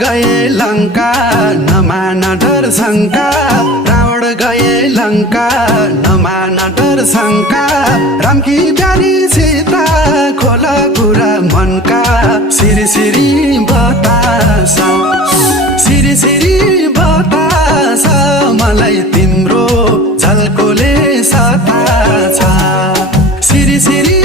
गए लंका नमान डर शंका रावण गए लंका नमान डर शंका राम की प्यारी सीता खोला कुरा मनका सिरी सिरी बतासा सिरी सिरी बतासा मलाई तिम्रो झल्कोले सता छ सिरी सिरी